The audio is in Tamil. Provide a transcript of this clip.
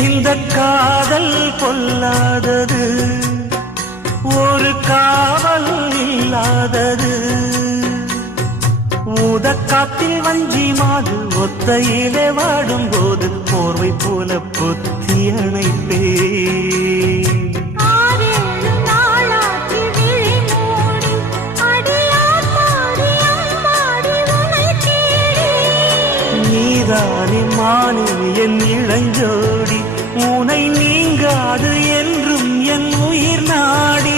இந்த காதல் பொல்லாதது, ஒரு காவல் இல்லாதது. ஊதக்காத்தில் வஞ்சி மாது ஒத்தையிலே வாடும் போது போர்வை போல பொத்தி அணைப்பே. நீதானே மானே என் இளஞ்சோடி, உனை நீங்காது என்றும் என் உயிர் நாடி.